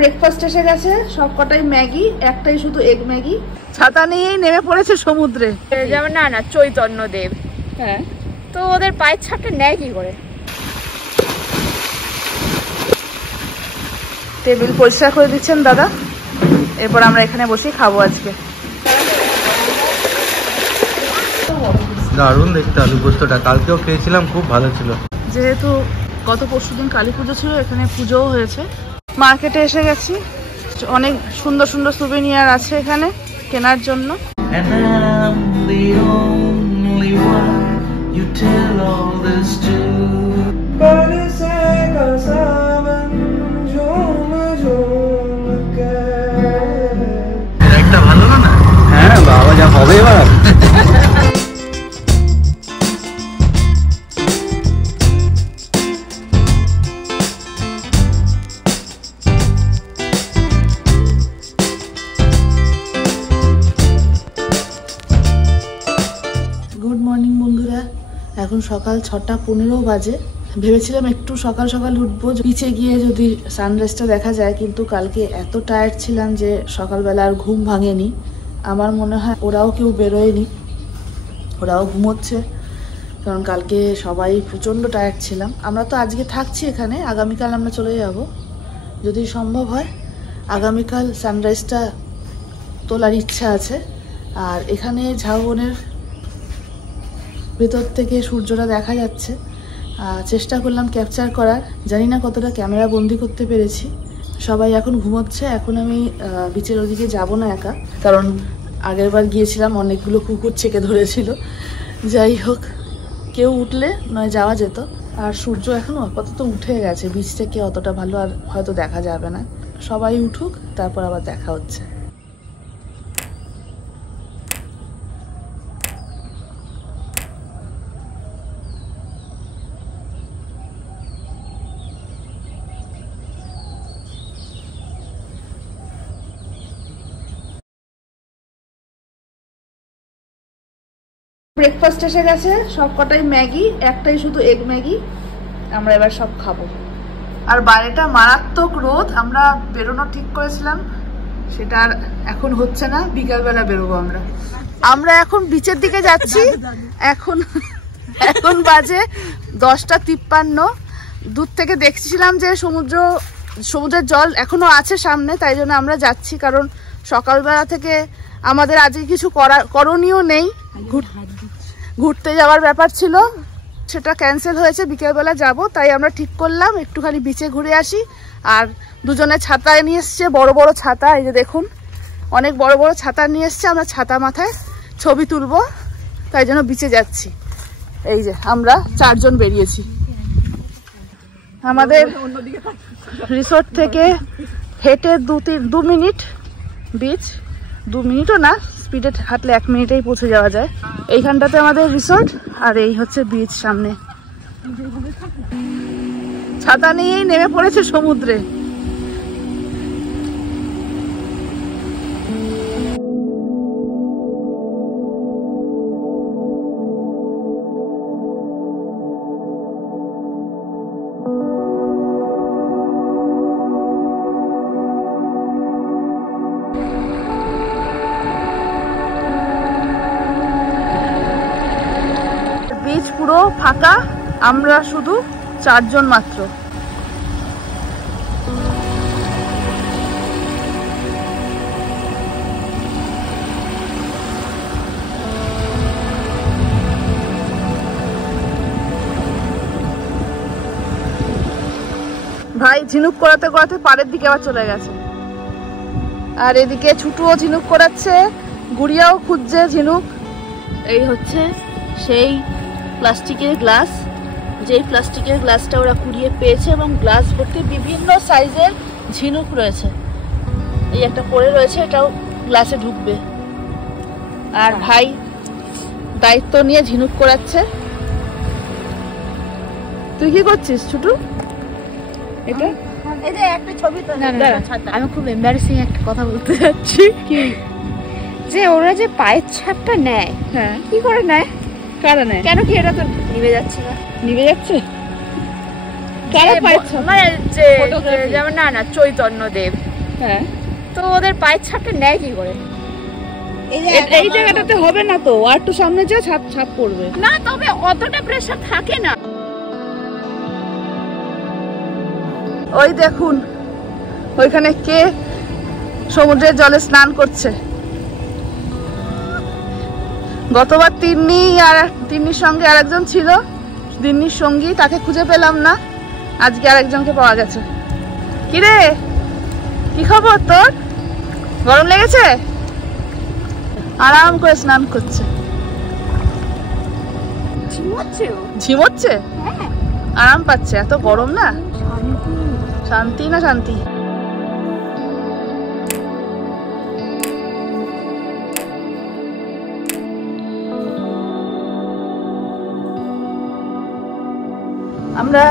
Breakfast এসে গেছে, সব কটাই ম্যাগি, একটাই শুধু এগ ম্যাগি। ছাতা নিয়েই নেমে পড়েছে সমুদ্রে। যেমন না চৈতন্য দেব, হ্যাঁ, তো ওদের পায়ের ছাপটা নেয় কি করে? টেবিল পরিষ্কার করে দিচ্ছেন দাদা, এরপর আমরা এখানে বসেই খাবো আজকে। দারুণ দেখতে আলু পোস্তটা, কালকেও খেয়েছিলাম, খুব ভালো ছিল। যেহেতু গত পরশুদিন কালী পুজো ছিল, এখানে পুজোও হয়েছে। মার্কেটে এসে গেছি, অনেক সুন্দর সুন্দর সুভেনিয়ার আছে এখানে কেনার জন্য। একটা ভালো না? হ্যাঁ বাবা, যা হবে এবার। গুড মর্নিং বন্ধুরা, এখন সকাল 6:15 বাজে। ভেবেছিলাম একটু সকাল সকাল উঠবো, পিছে গিয়ে যদি সানরাইজটা দেখা যায়, কিন্তু কালকে এত টায়ার্ড ছিলাম যে সকালবেলা আর ঘুম ভাঙেনি। আমার মনে হয় ওরাও কেউ বেরোয়নি, ওরাও ঘুমোচ্ছে, কারণ কালকে সবাই প্রচণ্ড টায়ার্ড ছিলাম। আমরা তো আজকে থাকছি এখানে, আগামীকাল আমরা চলে যাব যদি সম্ভব হয়। আগামীকাল সানরাইজটা তোলার ইচ্ছা আছে। আর এখানে ঝাউবনের ভেতর থেকে সূর্যটা দেখা যাচ্ছে, চেষ্টা করলাম ক্যাপচার করার, জানি না কতটা ক্যামেরা বন্দি করতে পেরেছি। সবাই এখন ঘুমোচ্ছে। এখন আমি বিচের ওদিকে যাব না একা, কারণ আগের বার গিয়েছিলাম অনেকগুলো কুকুর চেকে ধরেছিল। যাই হোক, কেউ উঠলে নয় যাওয়া যেত। আর সূর্য এখন আপাতত উঠে গেছে, বিচ থেকে অতটা ভালো আর হয়তো দেখা যাবে না। সবাই উঠুক, তারপর আবার দেখা হচ্ছে। ব্রেকফাস্ট এসে গেছে, সব কটাই ম্যাগি, একটাই শুধু এগ ম্যাগি। আমরা এবার সব খাবো। আর বাইরেটা মারাত্মক রোদ, আমরা বেরোনো ঠিক করেছিলাম, সেটা আর এখন হচ্ছে না। বিকালবেলা বেরোবো আমরা। আমরা এখন বিচের দিকে যাচ্ছি। এখন বাজে 10:53। দূর থেকে দেখছিলাম যে সমুদ্রের জল এখনো আছে সামনে, তাই জন্য আমরা যাচ্ছি। কারণ সকালবেলা থেকে আমাদের আজকে কিছু করণীয় নেই, ঘুরতে যাওয়ার ব্যাপার ছিল, সেটা ক্যান্সেল হয়েছে। বিকেলবেলা যাব, তাই আমরা ঠিক করলাম একটুখানি বিচে ঘুরে আসি। আর দুজনে ছাতা নিয়ে এসছে, বড় বড় ছাতা, এই যে দেখুন অনেক বড় বড় ছাতা নিয়ে এসছে। আমরা ছাতা মাথায় ছবি তুলবো, তাই জন্য বিচে যাচ্ছি। এই যে আমরা 4 জন বেরিয়েছি। আমাদের রিসোর্ট থেকে হেঁটে 2 মিনিট বিচ, 2 মিনিটও না, স্পিডে হাঁটলে 1 মিনিটেই পৌঁছে যাওয়া যায়। এইখানটাতে আমাদের রিসোর্ট, আর এই হচ্ছে বিচ সামনে। ছাতা নিয়েই নেমে পড়েছে সমুদ্রে। বিচ পুরো ফাঁকা, আমরা শুধু 4 জন মাত্র। ভাই ঝিনুক করাতে করাতে পাড়ের দিকে আবার চলে গেছে। আর এদিকে ছুটুও ঝিনুক করাচ্ছে, গুড়িয়াও খুঁজছে ঝিনুক। এই হচ্ছে সেই প্লাস্টিকের গ্লাস, যেই প্লাস্টিকের গ্লাসটা ওরা কুড়িয়ে পেয়েছে, এবং গ্লাস ভর্তি বিভিন্ন সাইজের ঝিনুক রয়েছে। এই একটা পড়ে রয়েছে, এটাও গ্লাসে ঢুকবে। আর ভাই দায়িত্ব নিয়ে ঝিনুক করাচ্ছে। তুই কি করছিস ছুটু? এটা এই যে একটা ছবি তো। আমি খুব এম্বারেসিং একটা কথা বলতে যাচ্ছি, কি যে ওরা যে পায়ের ছাপটা নেয়, হ্যাঁ কি করে নেয়? কারা নেয়? কেন কি এটা তো নিভে যাচ্ছে না? নিভে যাচ্ছে। মানে যেমন না চৈতন্য দেব, হ্যাঁ, তো ওদের পায়ের ছাপটা নেয় কি করে? এই জায়গাটাতে হবে না তো, আর একটু সামনে যা ছাপ পড়বে না, তবে অতটা প্রেসার থাকে না। ওই দেখুন ওইখানে কে সমুদ্রের জলে স্নান করছে। গতবার তিন্নির সঙ্গে আরেকজন ছিল, তিন্নির সঙ্গী, তাকে খুঁজে পেলাম না, আজকে আরেকজনকে পাওয়া গেছে। কিরে, কি খবর তোর? গরম লেগেছে? আরাম করে স্নান করছে। ঝিমোচ্ছে? আরাম পাচ্ছে, এত গরম না? শান্তি না শান্তি। আমরা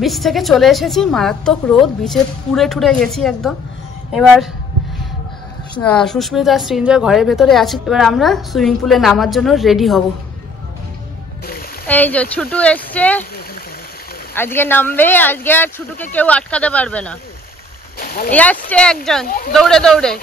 বিচ থেকে চলে এসেছি, মারাত্মক রোদ, বিচে পুড়ে ঠুড়ে গেছি একদম। এবার সুস্মিতা সৃঞ্জয় ঘরের ভেতরে আছে, এবার আমরা সুইমিং পুলে নামার জন্য রেডি হব। এই যে ছুটু এসছে, আজকে নামবে, আজকে আর ছুটুকে কেউ আটকাতে পারবে না। এই আসছে একজন দৌড়ে দৌড়ে।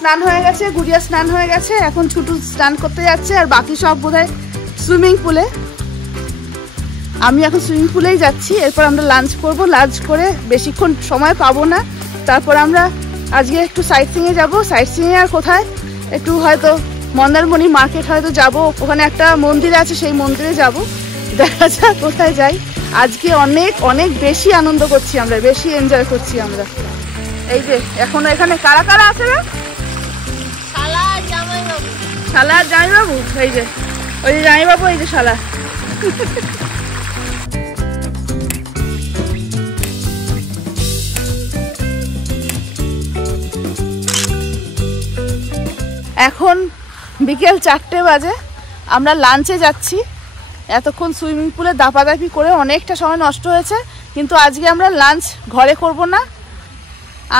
স্নান হয়ে গেছে, গুড়িয়া স্নান হয়ে গেছে, এখন ছুটু স্নান করতে যাচ্ছে, আর বাকি সব বোধহয় সুইমিং পুলে। আমি এখন সুইমিং পুলেই যাচ্ছি, এরপর আমরা লাঞ্চ করব। লাঞ্চ করে বেশিক্ষণ সময় পাবো না, তারপর আমরা আজকে একটু সাইট সিইংয়ে যাবো। সাইট সিইংয়ে আর কোথায়, একটু হয়তো মন্দারমণি মার্কেট হয়তো যাব, ওখানে একটা মন্দির আছে, সেই মন্দিরে যাব। দেখা যাক কোথায় যাই। আজকে অনেক অনেক বেশি আনন্দ করছি আমরা, বেশি এনজয় করছি আমরা। এই যে এখনো এখানে কারা কারা আছে না? শালা আর জামাইবাবু, এই যে ওই যে জামাইবাবু, এই যে শালা। এখন বিকেল 4টে বাজে, আমরা লাঞ্চে যাচ্ছি। এতক্ষণ সুইমিং পুলে দাপাদাপি করে অনেকটা সময় নষ্ট হয়েছে, কিন্তু আজকে আমরা লাঞ্চ ঘরে করব না,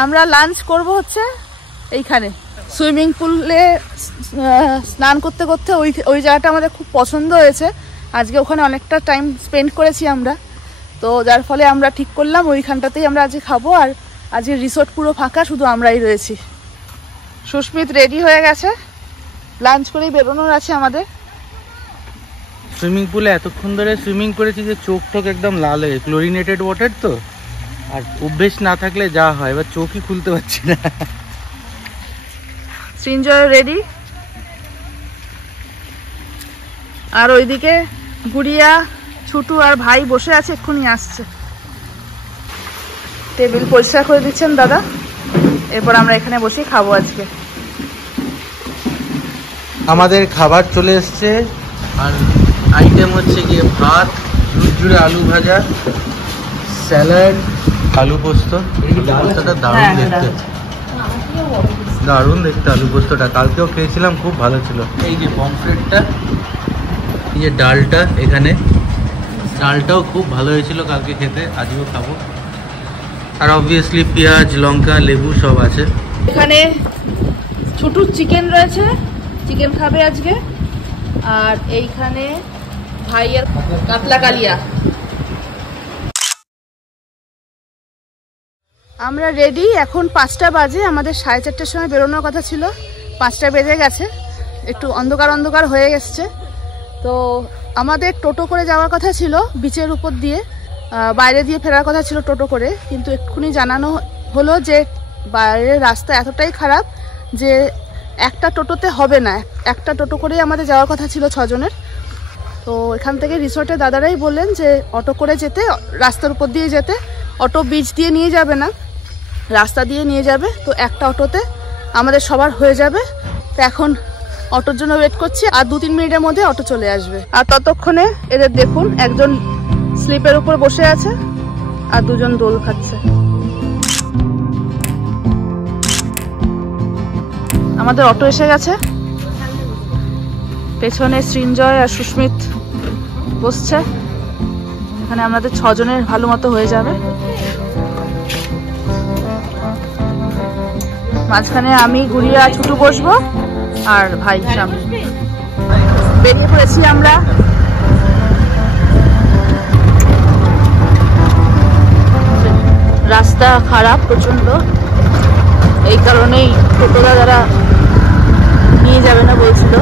আমরা লাঞ্চ করব হচ্ছে এইখানে সুইমিং পুলে। স্নান করতে করতে ওই জায়গাটা আমাদের খুব পছন্দ হয়েছে, আজকে ওখানে অনেকটা টাইম স্পেন্ড করেছি আমরা, তো যার ফলে আমরা ঠিক করলাম ওইখানটাতেই আমরা আজকে খাবো। আর আজকে রিসোর্ট পুরো ফাঁকা, শুধু আমরাই রয়েছি। সুস্মিত রেডি হয়ে গেছে, লাঞ্চ করেই বেরোনোর আছে আমাদের। সুইমিং পুলে এতক্ষণ ধরে সুইমিং করেছি যে চোখ টোক একদম লাল হয়ে, ক্লোরিনেটেড ওয়াটার তো, আর অভ্যেস না থাকলে যা হয়, এবার চোখই খুলতে পারছি না। সৃঞ্জয় রেডি, আর ওইদিকে গুড়িয়া, ছুটু আর ভাই বসে আছে, এক্ষুনি আসছে। টেবিল পরিষ্কার করে দিচ্ছেন দাদা, এরপর আমরা এখানে বসে খাবো আজকে। আমাদের খাবার চলে এসছে, আর আইটেম হচ্ছে গিয়ে ভাত, ঝুরঝুরে আলু ভাজা, স্যালাড, আলু পোস্ত। পোস্তটা দারুণ দেখতে, দারুণ দেখতে আলু পোস্তটা, কালকেও খেয়েছিলাম, খুব ভালো ছিল। এই যে পমফ্রেটটা, এই যে ডালটা, এখানে ডালটাও খুব ভালো হয়েছিল কালকে খেতে, আজকেও খাবো। আর অবভিয়াসলি পেঁয়াজ, লঙ্কা, লেবু সব আছে। এখানে ছুটুর চিকেন রয়েছে, চিকেন খাবে আজকে। আর এইখানে ভাইয়ের কাতলা কালিয়া। আমরা রেডি, এখন 5টা বাজে, আমাদের 4:30টার সময় বেরোনোর কথা ছিল, 5টা বেজে গেছে, একটু অন্ধকার অন্ধকার হয়ে গেছে। তো আমাদের টোটো করে যাওয়ার কথা ছিল বিচের উপর দিয়ে, বাইরে দিয়ে ফেরার কথা ছিল টোটো করে, কিন্তু এক্ষুনি জানানো হলো যে বাইরের রাস্তা এতটাই খারাপ যে একটা টোটোতে হবে না, একটা টোটো করেই আমাদের যাওয়ার কথা ছিল 6 জনের। তো এখান থেকে রিসোর্টের দাদারাই বললেন যে অটো করে যেতে, রাস্তার উপর দিয়ে যেতে, অটো বিচ দিয়ে নিয়ে যাবে না, রাস্তা দিয়ে নিয়ে যাবে। তো একটা অটোতে আমাদের সবার হয়ে যাবে। তো এখন অটোর জন্য ওয়েট করছি, আর 2-3 মিনিটের মধ্যে অটো চলে আসবে। আর ততক্ষণে এদের দেখুন, একজন স্লিপের উপর বসে আছে আর 2 জন দোল খাচ্ছে। আমাদের অটো এসে গেছে, পেছনে সৃঞ্জয় আর সুস্মিত বসছে। এখানে আমাদের 6 জনের ভালো মতো হয়ে যাবে। মাঝখানে আমি, গুড়িয়া, ছুটু বসবো আর ভাই সামনে। বেরিয়ে পড়েছি আমরা। রাস্তা খারাপ প্রচন্ড, এই কারণেই টোটো দাদারা নিয়ে যাবে না বলছিল।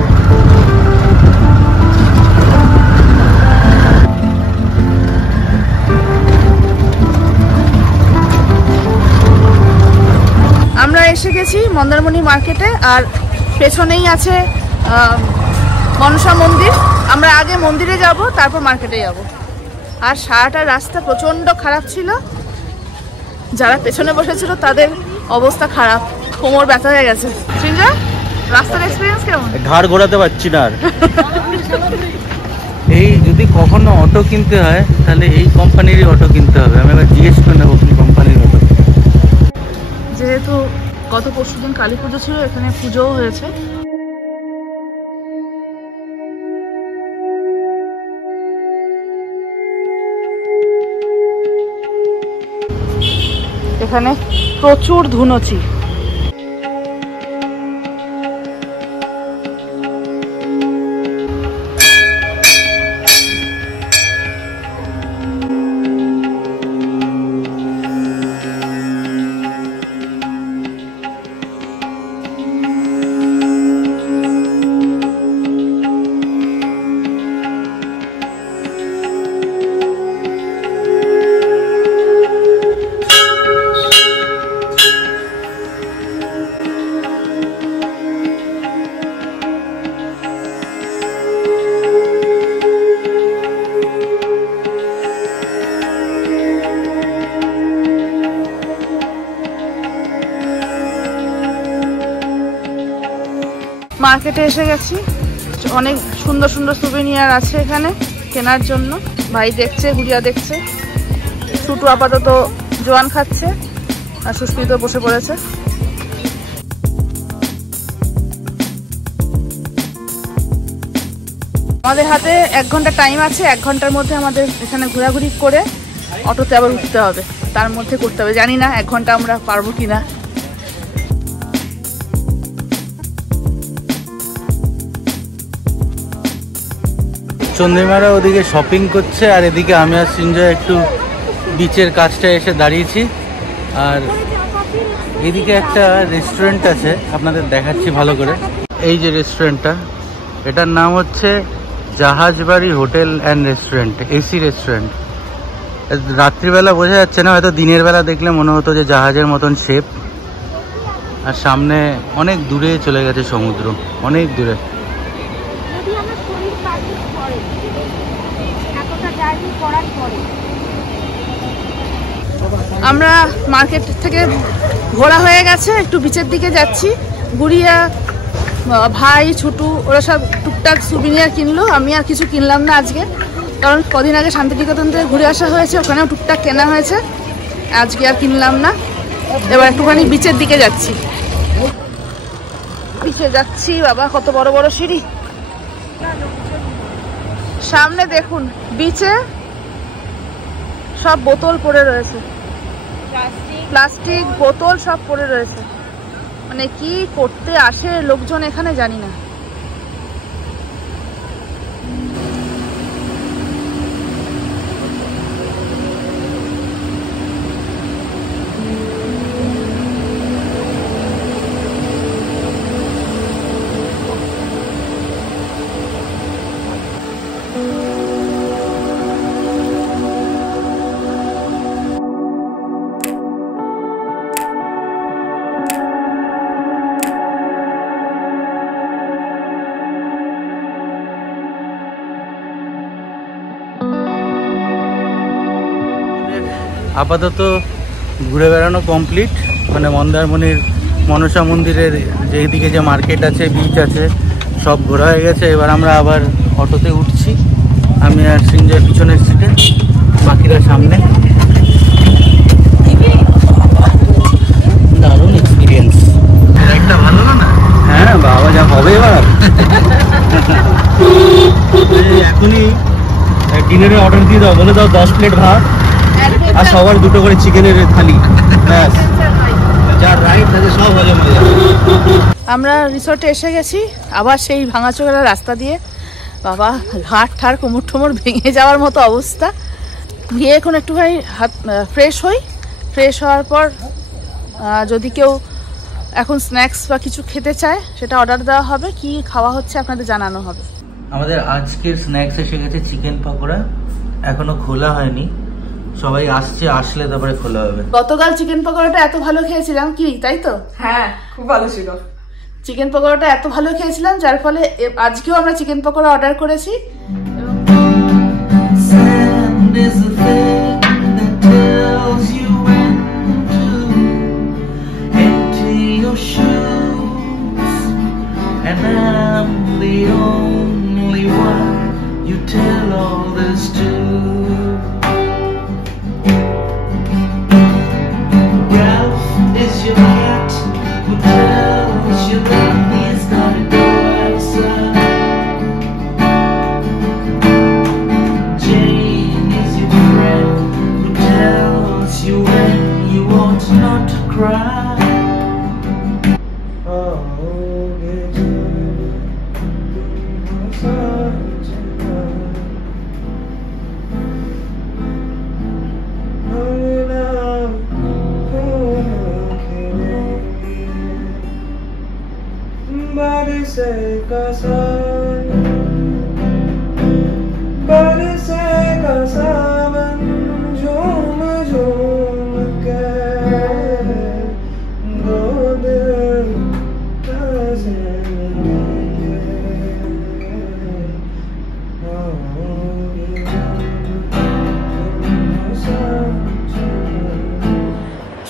আমরা এসে গেছি মন্দারমণি মার্কেটে, আর পেছনেই আছে মনসা মন্দির। আমরা আগে মন্দিরে যাব, তারপর মার্কেটে যাব। আর সারাটা রাস্তা প্রচন্ড খারাপ ছিল, যারা পেছনে বসেছিল তাদের অবস্থা খারাপ, কোমর ব্যথা হয়ে গেছে। সৃঞ্জয়, রাস্তার এক্সপিরিয়েন্স কেমন? ঘাড় ঘোরাতে পারছি না আর। এই যদি কখনো অটো কিনতে হয় তাহলে এই কোম্পানিরই অটো কিনতে হবে। আমি এবার জিজ্ঞেস করে নেবো কি কোম্পানির অটো। যেহেতু গত পরশুদিন কালী পুজো ছিল, এখানে পুজোও হয়েছে। এখানে প্রচুর ধুনুচি। মার্কেটে এসে গেছি, অনেক সুন্দর সুন্দর সুভেনিয়ার আছে এখানে কেনার জন্য। ভাই দেখছে, গুড়িয়া দেখছে, ছুটু আপাতত জোয়ান খাচ্ছে আর সুস্মিত বসে পড়েছে। আমাদের হাতে 1 ঘন্টা টাইম আছে, 1 ঘন্টার মধ্যে আমাদের এখানে ঘোরাঘুরি করে অটোতে আবার উঠতে হবে, তার মধ্যে করতে হবে। জানি না 1 ঘন্টা আমরা পারবো কিনা। চন্দ্রিমারা ওদিকে শপিং করছে, আর এদিকে আমি আর সৃঞ্জয় একটু বিচের কাছটা এসে দাঁড়িয়েছি। আর এদিকে একটা রেস্টুরেন্ট আছে, আপনাদের দেখাচ্ছি ভালো করে। এই যে রেস্টুরেন্টটা, এটার নাম হচ্ছে Jahajbari hotel and restaurant, AC restaurant. রাত্রিবেলা বোঝা যাচ্ছে না, হয়তো দিনের বেলা দেখলে মনে হতো যে জাহাজের মতন শেপ। আর সামনে অনেক দূরে চলে গেছে সমুদ্র, অনেক দূরে। আমরা মার্কেট থেকে ঘোরা হয়ে গেছে, একটু বিচের দিকে যাচ্ছি। গুড়িয়া, ভাই, ছুটু ওরা সব টুকটাক সুভিনিয়ার কিনলো। আমি আর কিছু কিনলাম না আজকে, কারণ কদিন আগে শান্তিনিকেতন থেকে ঘুরে আসা হয়েছে, ওখানেও টুকটাক কেনা হয়েছে, আজকে আর কিনলাম না। এবার একটুখানি বিচের দিকে যাচ্ছি। বিচে যাচ্ছি, বাবা কত বড় বড় সিঁড়ি। সামনে দেখুন, বিচে সব বোতল পড়ে রয়েছে, প্লাস্টিক বোতল সব পড়ে রয়েছে। মানে কি করতে আসে লোকজন এখানে জানি না। আপাতত ঘুরে বেড়ানো কমপ্লিট, মানে মন্দারমণির মনসা মন্দিরের যেদিকে যে মার্কেট আছে, বিচ আছে, সব ঘোরা হয়ে গেছে। এবার আমরা আবার অটোতে উঠছি, আমি আর সিঞ্জয় পিছনের সিটে, বাকিরা সামনে। দারুণ এক্সপিরিয়েন্স, একটা ভালো না? হ্যাঁ বাবা, যা হবে এবার। এখনই ডিনারে অর্ডার দিয়ে দাও, বলে দাও 10 প্লেট ভাত আর সবার 2টো করে চিকেনের থালি, ব্যাস যার রাইট আছে সব হজম হয়ে যাবে। আমরা রিসর্টে এসে গেছি, আবার সেই ভাঙাচোরা রাস্তা দিয়ে। বাবা, ঘাট ঠাড় কোমর ঠোমর ভেঙে যাওয়ার মতো অবস্থা। গিয়ে এখন একটুখানি ফ্রেশ হই। ফ্রেশ হওয়ার পর যদি কেউ এখন স্ন্যাক্স বা কিছু খেতে চায় সেটা অর্ডার দেওয়া হবে, কি খাওয়া হচ্ছে আপনাদের জানানো হবে। আমাদের আজকের স্ন্যাক্স এসে গেছে চিকেন পকোড়া, এখনো খোলা হয়নি, সবাই আসছে, আসলে তারপরে খোলা হবে। গতকাল চিকেন পকোড়াটা এত ভালো খেয়েছিলাম, কি তাই তো? হ্যাঁ, খুব ভালো ছিল। চিকেন পকোড়াটা এত ভালো খেয়েছিলাম, যার ফলে আজকেও আমরা চিকেন পকোড়া অর্ডার করেছি।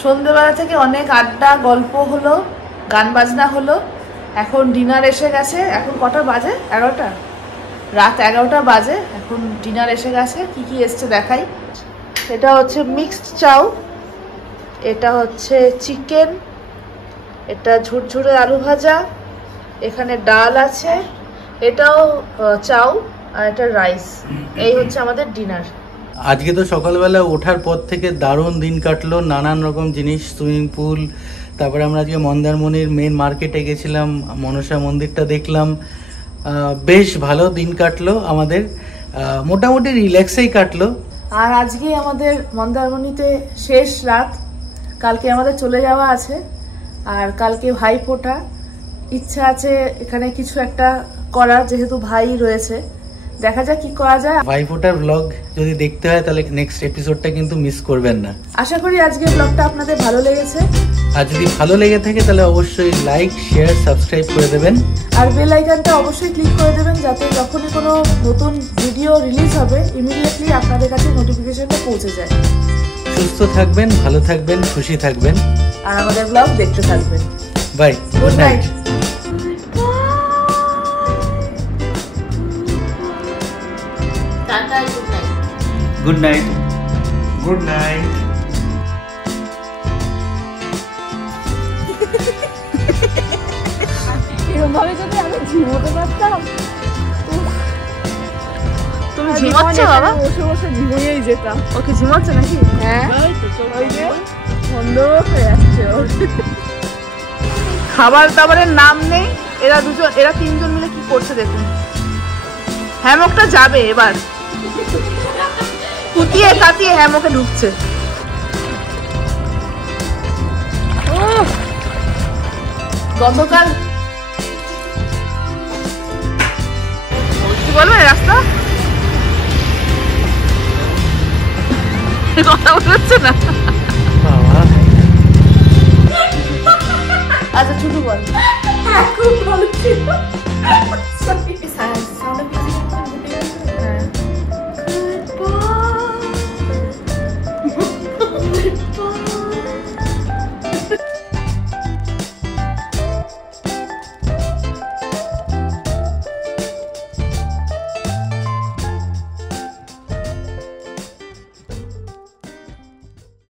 সন্ধ্যেবেলা থেকে অনেক আড্ডা গল্প হলো, গান বাজনা হলো, এখন ডিনার এসে গেছে। এখন কটা বাজে? 11টা, রাত 11টা বাজে। এখন ডিনার এসে গেছে। কি কি এসছে দেখাই। এটা হচ্ছে মিক্সড চাউ, এটা হচ্ছে চিকেন, এটা ঝুরঝুরে আলু ভাজা, এখানে ডাল আছে, এটাও চাউ, আর এটা রাইস। এই হচ্ছে আমাদের ডিনার। আজকে তো সকালবেলা ওঠার পর থেকে দারুণ দিন কাটলো, নানান রকম জিনিস, সুইমিং পুল, তারপরে আমরা আজকে মন্দারমণির মেন মার্কেটে গেছিলাম, মনসা মন্দিরটা দেখলাম, বেশ ভালো দিন কাটলো আমাদের, মোটামুটি রিল্যাক্সেই কাটলো। আর আজকে আমাদের মন্দারমণিতে শেষ রাত, কালকে আমাদের চলে যাওয়া আছে। আর কালকে ভাইফোঁটা, ইচ্ছা আছে এখানে কিছু একটা করার, যেহেতু ভাই রয়েছে, দেখা যাক কি করা যায়। ভাইফোঁটার ব্লগ যদি দেখতে হয় তাহলে নেক্সট এপিসোডটা কিন্তু মিস করবেন না। আশা করি আজকের ব্লগটা আপনাদের ভালো লেগেছে। আর যদি ভালো লেগে থাকে তাহলে অবশ্যই লাইক, শেয়ার, সাবস্ক্রাইব করে দেবেন। আর বেল আইকনটা অবশ্যই ক্লিক করে দেবেন, যাতে যখনই কোনো নতুন ভিডিও রিলিজ হবে ইমিডিয়েটলি আপনাদের কাছে নোটিফিকেশনটা পৌঁছে যায়। সুস্থ থাকবেন, ভালো থাকবেন, খুশি থাকবেন, আর আমাদের ব্লগ দেখতে থাকবেন। Bye, good night. Good night, good night. এরকমভাবে যদি আমি ঝিমোতে পারতাম। তুমি ঝিমাচ্ছ বাবা? বসে বসে ঝিমিয়েই যেতাম। ওকে ঝিমাচ্ছ নাকি? হ্যাঁ, ওই যে বন্ধ হয়ে যাচ্ছে। খাবার দাবারের নাম নেই, এরা তিনজন মিলে কি করছে দেখুন। হ্যামকটা যাবে এবার, কুতিয়ে কাতিয়ে হ্যামকে ঢুকছে। গতকাল কি বলবো, রাস্তা কথা বলছে না।